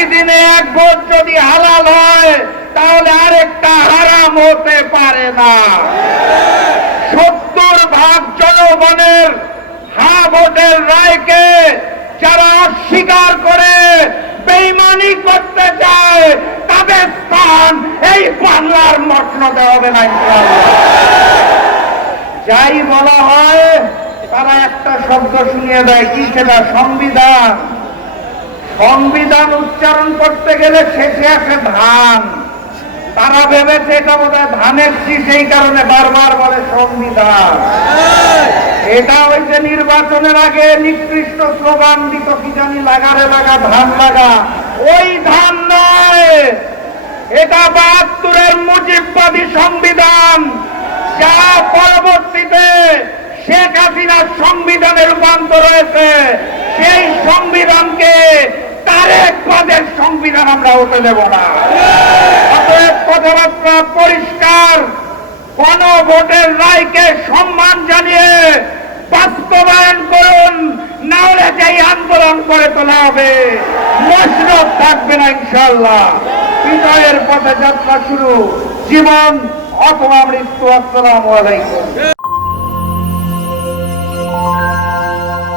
একই দিনে এক ভোট যদি হালাল হয় তাহলে আরেকটা হারাম হতে পারে না। 70% জনগণের হ্যাঁ ভোটের রায়কে যারা অস্বীকার করে বেঈমানি করতে চায় তাদের স্থান এই বাংলার মসনদে হবে না ইনশাআল্লাহ। যাই বলা হয় তারা একটা শব্দ শুনিয়ে দেয়, কি সেটা? সংবিধান। সংবিধান উচ্চারণ করতে গেলে শেষে আসে ধান। তারা ভেবেছে এটা বোধহয় ধানের শীষ, এই কারণে বারবার বলে সংবিধান। এটা ওই যে নির্বাচনের আগে নিকৃষ্ট স্লোগান দিত, কি জানি, লাগারে লাগা ধান লাগা, ওই ধান নয়। এটা 72-এর মুজিববাদী সংবিধান, যা পরবর্তীতে শেখ হাসিনার সংবিধানে রূপান্তর হয়েছে। সেই সংবিধানকে তারেক বাদের সংবিধান আমরা হতে দেব না। অতএব কথাবার্তা পরিষ্কার, গণভোটের রায়কে সম্মান জানিয়ে বাস্তবায়ন করুন, না হলে যেই আন্দোলন করে তোলা হবে মসনদ থাকবে না ইনশাআল্লাহ। বিজয়ের পথে যাত্রা শুরু, জীবন অথবা মৃত্যু। আসসালামু আলাইকুম।